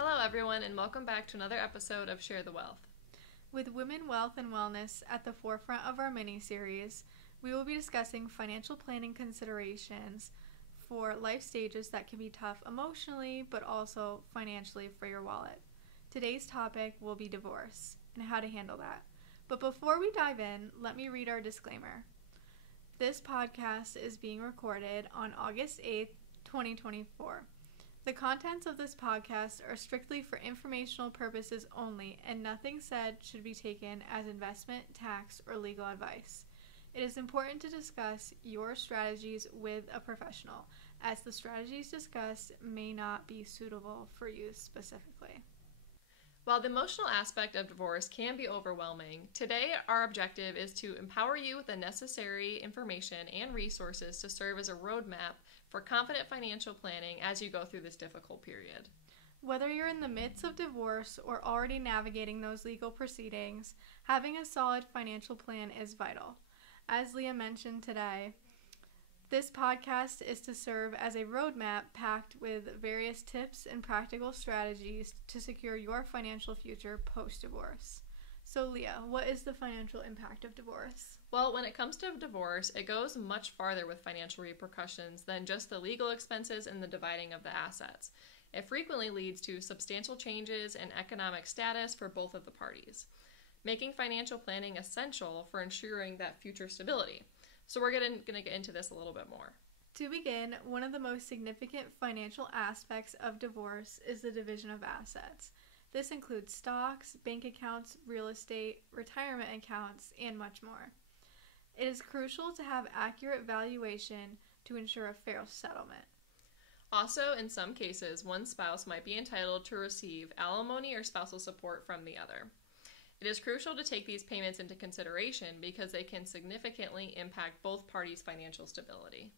Hello everyone, and welcome back to another episode of Share the Wealth. With women, wealth, and wellness at the forefront of our mini-series, we will be discussing financial planning considerations for life stages that can be tough emotionally, but also financially for your wallet. Today's topic will be divorce and how to handle that. But before we dive in, let me read our disclaimer. This podcast is being recorded on August 8th, 2024. The contents of this podcast are strictly for informational purposes only, and nothing said should be taken as investment, tax, or legal advice. It is important to discuss your strategies with a professional, as the strategies discussed may not be suitable for you specifically. While the emotional aspect of divorce can be overwhelming, today our objective is to empower you with the necessary information and resources to serve as a roadmap for confident financial planning as you go through this difficult period. Whether you're in the midst of divorce or already navigating those legal proceedings, having a solid financial plan is vital. As Leah mentioned today, this podcast is to serve as a roadmap packed with various tips and practical strategies to secure your financial future post-divorce. So Leah, what is the financial impact of divorce? Well, when it comes to divorce, it goes much farther with financial repercussions than just the legal expenses and the dividing of the assets. It frequently leads to substantial changes in economic status for both of the parties, making financial planning essential for ensuring that future stability. So we're going to get into this a little bit more. To begin, one of the most significant financial aspects of divorce is the division of assets. This includes stocks, bank accounts, real estate, retirement accounts, and much more. It is crucial to have accurate valuation to ensure a fair settlement. Also, in some cases, one spouse might be entitled to receive alimony or spousal support from the other. It is crucial to take these payments into consideration because they can significantly impact both parties' financial stability.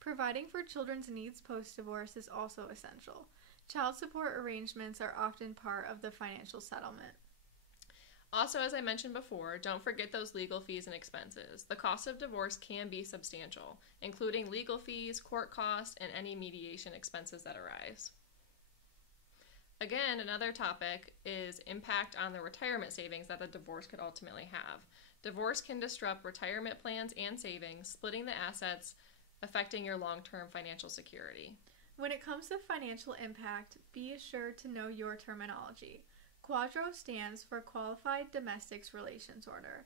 Providing for children's needs post-divorce is also essential. Child support arrangements are often part of the financial settlement. Also, as I mentioned before, don't forget those legal fees and expenses. The cost of divorce can be substantial, including legal fees, court costs, and any mediation expenses that arise. Again, another topic is impact on the retirement savings that the divorce could ultimately have. Divorce can disrupt retirement plans and savings, splitting the assets, affecting your long-term financial security. When it comes to financial impact, be sure to know your terminology. QDRO stands for Qualified Domestic Relations Order.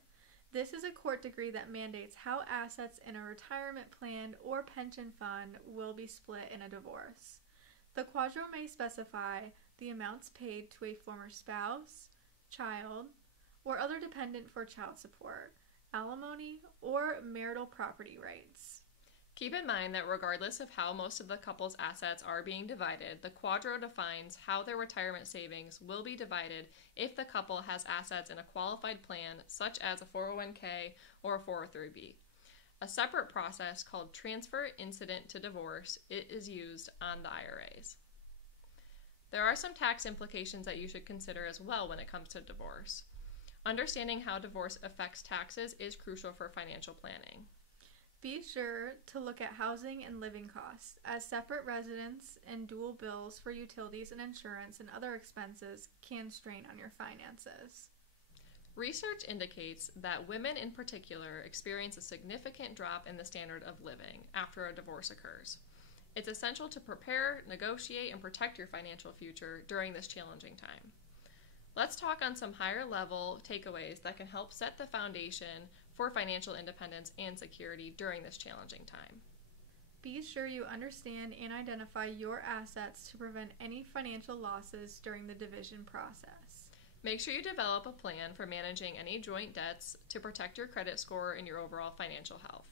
This is a court degree that mandates how assets in a retirement plan or pension fund will be split in a divorce. The QDRO may specify the amounts paid to a former spouse, child, or other dependent for child support, alimony, or marital property rights. Keep in mind that regardless of how most of the couple's assets are being divided, the QDRO defines how their retirement savings will be divided if the couple has assets in a qualified plan such as a 401k or a 403b. A separate process called transfer incident to divorce is used on the IRAs. There are some tax implications that you should consider as well when it comes to divorce. Understanding how divorce affects taxes is crucial for financial planning. Be sure to look at housing and living costs, as separate residence and dual bills for utilities and insurance and other expenses can strain on your finances. Research indicates that women in particular experience a significant drop in the standard of living after a divorce occurs. It's essential to prepare, negotiate, and protect your financial future during this challenging time. Let's talk on some higher level takeaways that can help set the foundation for financial independence and security during this challenging time. Be sure you understand and identify your assets to prevent any financial losses during the division process. Make sure you develop a plan for managing any joint debts to protect your credit score and your overall financial health.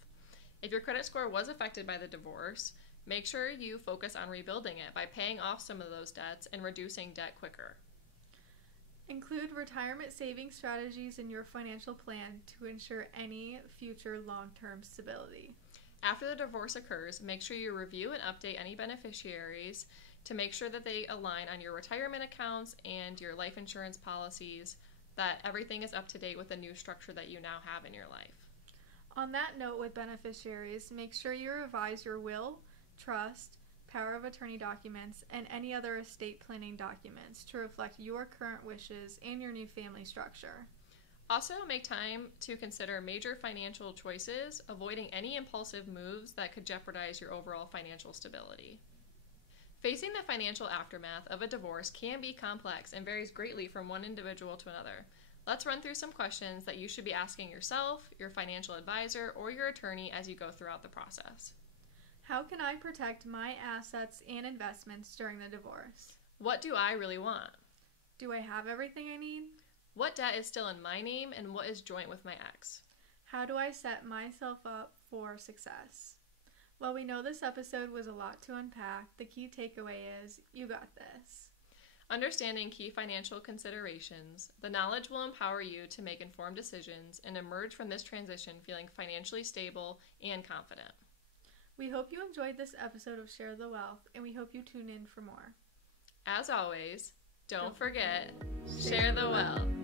If your credit score was affected by the divorce, make sure you focus on rebuilding it by paying off some of those debts and reducing debt quicker. Include retirement saving strategies in your financial plan to ensure any future long-term stability. After the divorce occurs, make sure you review and update any beneficiaries to make sure that they align on your retirement accounts and your life insurance policies, that everything is up to date with the new structure that you now have in your life. On that note with beneficiaries, make sure you revise your will, trust, power of attorney documents, and any other estate planning documents to reflect your current wishes and your new family structure. Also, make time to consider major financial choices, avoiding any impulsive moves that could jeopardize your overall financial stability. Facing the financial aftermath of a divorce can be complex and varies greatly from one individual to another. Let's run through some questions that you should be asking yourself, your financial advisor, or your attorney as you go throughout the process. How can I protect my assets and investments during the divorce? What do I really want? Do I have everything I need? What debt is still in my name and what is joint with my ex? How do I set myself up for success? While we know this episode was a lot to unpack, the key takeaway is you got this. Understanding key financial considerations, the knowledge will empower you to make informed decisions and emerge from this transition feeling financially stable and confident. We hope you enjoyed this episode of Share the Wealth, and we hope you tune in for more. As always, don't forget, share the wealth.